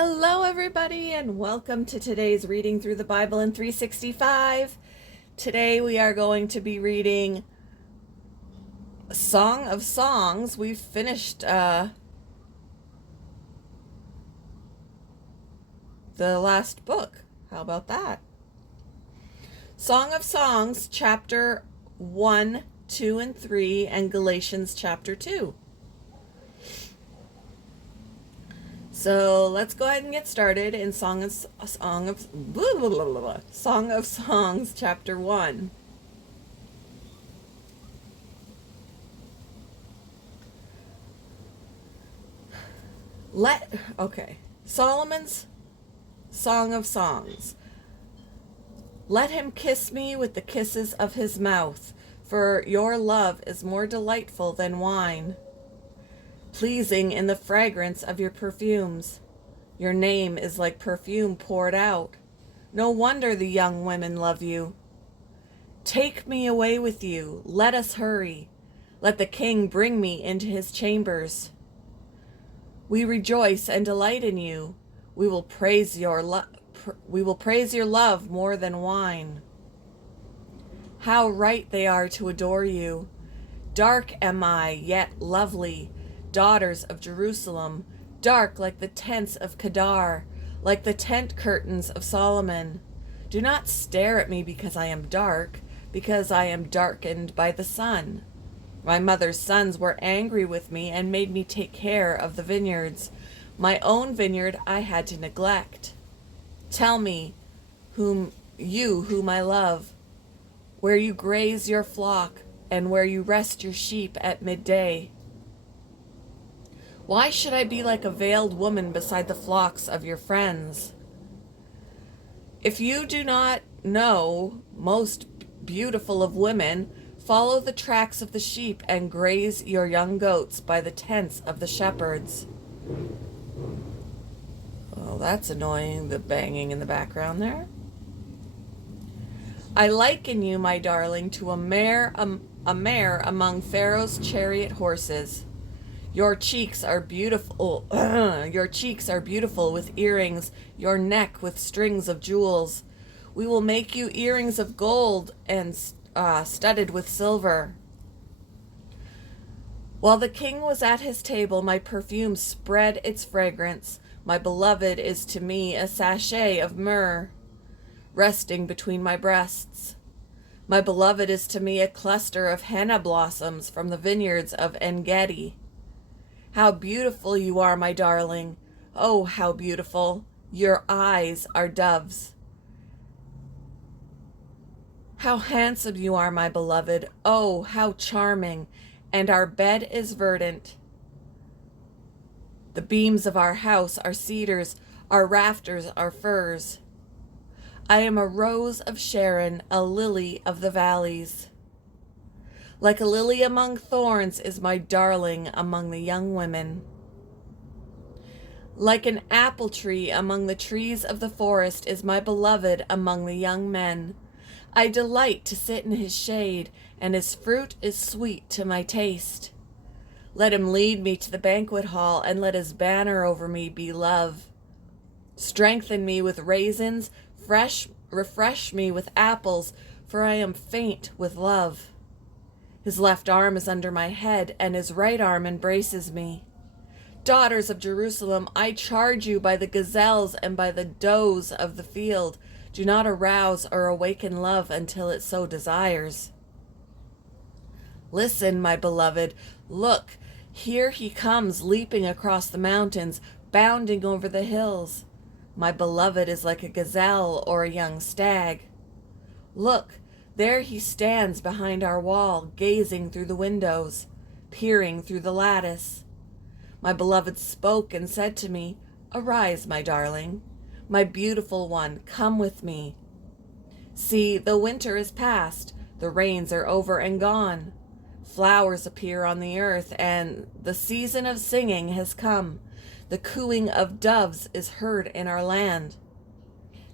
Hello, everybody, and welcome to today's reading through the Bible in 365. Today we are going to be reading Song of Songs. We've finished the last book. How about that? Song of Songs, chapter 1, 2, and 3, and Galatians chapter 2. So let's go ahead and get started in Song of Songs, chapter 1. Solomon's Song of Songs. Let him kiss me with the kisses of his mouth, for your love is more delightful than wine, pleasing in the fragrance of your perfumes. Your name is like perfume poured out. No wonder the young women love you. Take me away with you. Let us hurry. Let the king bring me into his chambers. We rejoice and delight in you. We will praise your love more than wine. How right they are to adore you. Dark am I, yet lovely, daughters of Jerusalem, dark like the tents of Kedar, like the tent curtains of Solomon. Do not stare at me because I am dark, because I am darkened by the sun. My mother's sons were angry with me and made me take care of the vineyards. My own vineyard I had to neglect. Tell me, whom I love, where you graze your flock and where you rest your sheep at midday. Why should I be like a veiled woman beside the flocks of your friends? If you do not know, most beautiful of women, follow the tracks of the sheep and graze your young goats by the tents of the shepherds. Oh, that's annoying, the banging in the background there. I liken you, my darling, to a mare among Pharaoh's chariot horses. Your cheeks are beautiful. Your cheeks are beautiful with earrings, your neck with strings of jewels. We will make you earrings of gold and studded with silver. While the king was at his table, my perfume spread its fragrance. My beloved is to me a sachet of myrrh, resting between my breasts. My beloved is to me a cluster of henna blossoms from the vineyards of En-Gedi. How beautiful you are, my darling. Oh, how beautiful. Your eyes are doves. How handsome you are, my beloved. Oh, how charming. And our bed is verdant. The beams of our house are cedars, our rafters are firs. I am a rose of Sharon, a lily of the valleys. Like a lily among thorns is my darling among the young women. Like an apple tree among the trees of the forest is my beloved among the young men. I delight to sit in his shade, and his fruit is sweet to my taste. Let him lead me to the banquet hall, and let his banner over me be love. Strengthen me with raisins, refresh me with apples, for I am faint with love. His left arm is under my head, and his right arm embraces me. Daughters of Jerusalem, I charge you by the gazelles and by the does of the field, do not arouse or awaken love until it so desires. Listen, my beloved, look, here he comes leaping across the mountains, bounding over the hills. My beloved is like a gazelle or a young stag. Look, there he stands behind our wall, gazing through the windows, peering through the lattice. My beloved spoke and said to me, Arise, my darling. My beautiful one, come with me. See, the winter is past, the rains are over and gone. Flowers appear on the earth, and the season of singing has come. The cooing of doves is heard in our land.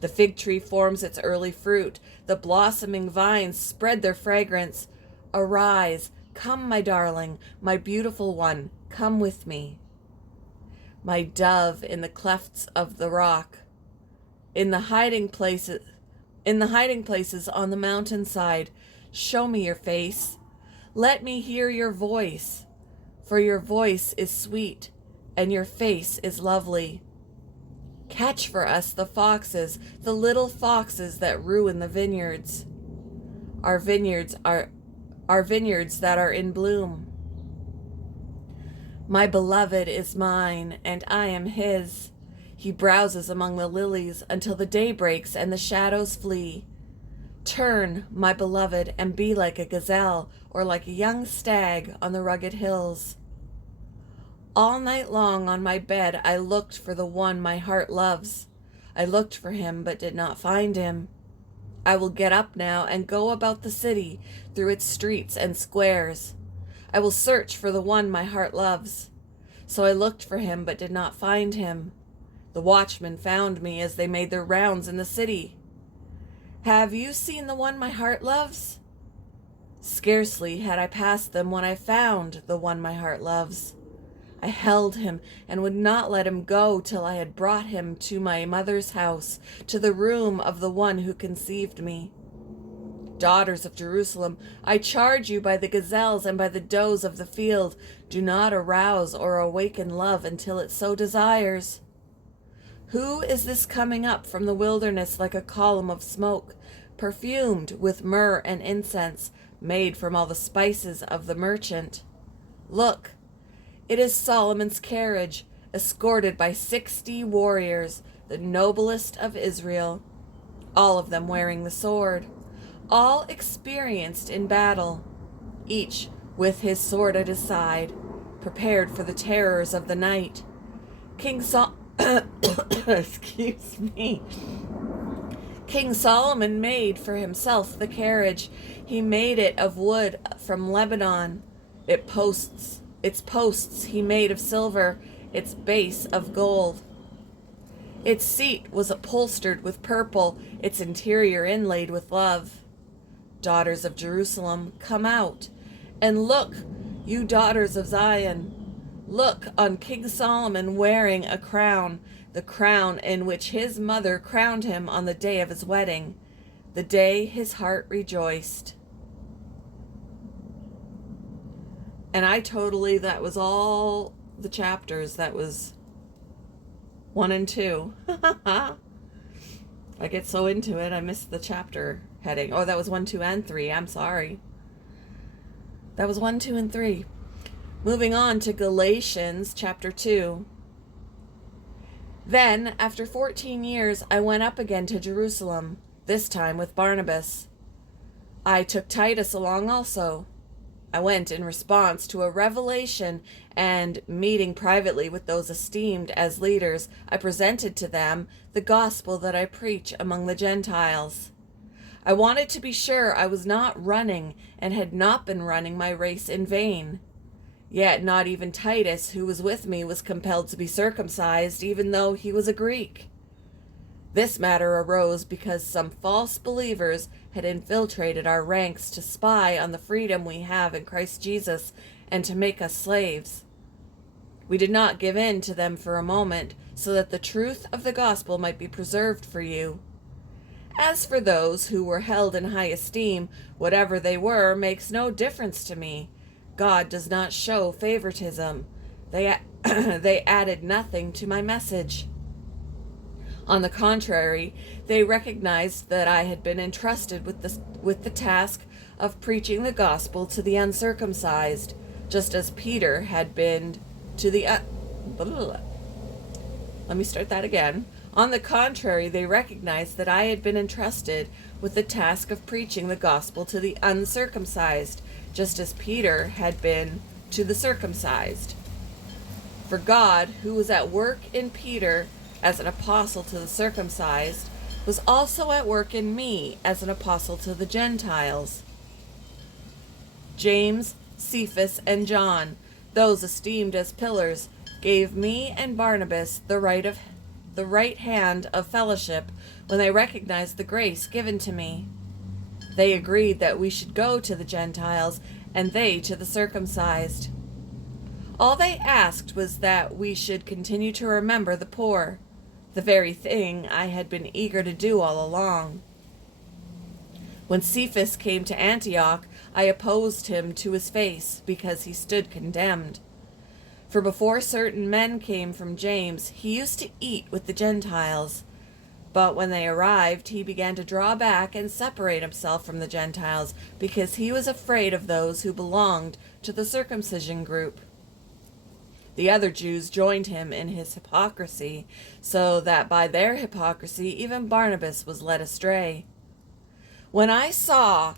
The fig tree forms its early fruit. The blossoming vines spread their fragrance. Arise, come, my darling, my beautiful one, come with me. my dove in the clefts of the rock, in the hiding places, on the mountainside. Show me your face. Let me hear your voice, for your voice is sweet and your face is lovely. Catch for us the foxes, the little foxes that ruin the vineyards. Our vineyards that are in bloom. My beloved is mine, and I am his. He browses among the lilies until the day breaks and the shadows flee. Turn, my beloved, and be like a gazelle or like a young stag on the rugged hills. All night long on my bed I looked for the one my heart loves. I looked for him but did not find him. I will get up now and go about the city through its streets and squares. I will search for the one my heart loves. So I looked for him but did not find him. The watchmen found me as they made their rounds in the city. Have you seen the one my heart loves? Scarcely had I passed them when I found the one my heart loves. I held him and would not let him go till I had brought him to my mother's house, to the room of the one who conceived me. Daughters of Jerusalem, I charge you by the gazelles and by the does of the field, do not arouse or awaken love until it so desires. Who is this coming up from the wilderness like a column of smoke, perfumed with myrrh and incense, made from all the spices of the merchant? Look, it is Solomon's carriage, escorted by 60 warriors, the noblest of Israel, all of them wearing the sword, all experienced in battle, each with his sword at his side, prepared for the terrors of the night. Excuse me. King Solomon made for himself the carriage. He made it of wood from Lebanon. Its posts he made of silver, its base of gold. Its seat was upholstered with purple, its interior inlaid with love. Daughters of Jerusalem, come out, and look, you daughters of Zion. Look on King Solomon wearing a crown, the crown in which his mother crowned him on the day of his wedding, the day his heart rejoiced. And that was all the chapters. That was 1 and 2. I get so into it, I missed the chapter heading. Oh, that was 1, 2, and 3. I'm sorry. That was 1, 2, and 3. Moving on to Galatians chapter 2. Then, after 14 years, I went up again to Jerusalem, this time with Barnabas. I took Titus along also. I went in response to a revelation, and meeting privately with those esteemed as leaders, I presented to them the gospel that I preach among the Gentiles. I wanted to be sure I was not running and had not been running my race in vain. Yet not even Titus, who was with me, was compelled to be circumcised, even though he was a Greek. This matter arose because some false believers had infiltrated our ranks to spy on the freedom we have in Christ Jesus and to make us slaves. We did not give in to them for a moment, so that the truth of the gospel might be preserved for you. As for those who were held in high esteem, whatever they were makes no difference to me. God does not show favoritism. They added nothing to my message. On the contrary, they recognized that I had been entrusted with the task of preaching the gospel to the uncircumcised, just as Peter had been to the Let me start that again. On the contrary, they recognized that I had been entrusted with the task of preaching the gospel to the uncircumcised, just as Peter had been to the circumcised. For God, who was at work in Peter as an apostle to the circumcised, was also at work in me as an apostle to the Gentiles. James, Cephas, and John, those esteemed as pillars, gave me and Barnabas the right hand of fellowship when they recognized the grace given to me. They agreed that we should go to the Gentiles and they to the circumcised. All they asked was that we should continue to remember the poor, the very thing I had been eager to do all along. When Cephas came to Antioch, I opposed him to his face, because he stood condemned. For before certain men came from James, he used to eat with the Gentiles. But when they arrived, he began to draw back and separate himself from the Gentiles, because he was afraid of those who belonged to the circumcision group. The other Jews joined him in his hypocrisy, so that by their hypocrisy even Barnabas was led astray. When I saw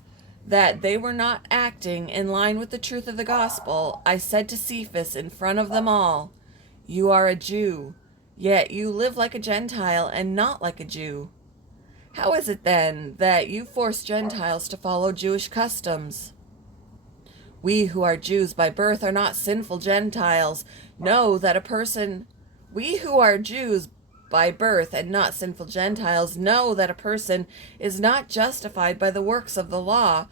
that they were not acting in line with the truth of the gospel, I said to Cephas in front of them all, "You are a Jew, yet you live like a Gentile and not like a Jew. How is it then that you force Gentiles to follow Jewish customs? We who are Jews by birth are not sinful Gentiles. We who are Jews by birth and not sinful Gentiles know that a person is not justified by the works of the law,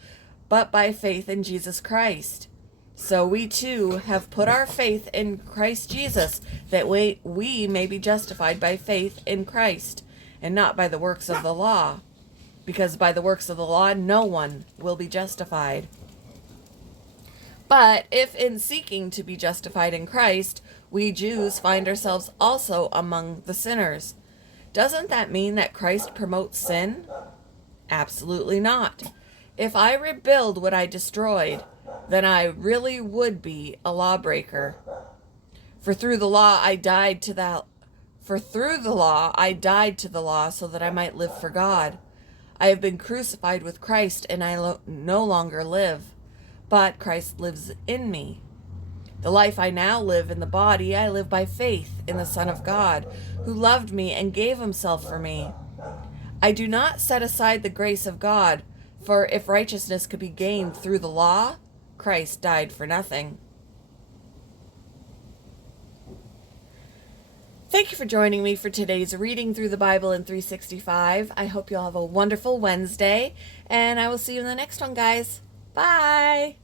but by faith in Jesus Christ. So we too have put our faith in Christ Jesus, that we may be justified by faith in Christ, and not by the works of the law, because by the works of the law no one will be justified. But if in seeking to be justified in Christ, we Jews find ourselves also among the sinners, doesn't that mean that Christ promotes sin? Absolutely not. If I rebuild what I destroyed, then I really would be a lawbreaker. For through the law I died to the law so that I might live for God. I have been crucified with Christ, and I no longer live, but Christ lives in me. The life I now live in the body, I live by faith in the Son of God, who loved me and gave himself for me. I do not set aside the grace of God, for if righteousness could be gained through the law, Christ died for nothing." Thank you for joining me for today's reading through the Bible in 365. I hope you'll have a wonderful Wednesday, and I will see you in the next one, guys. Bye!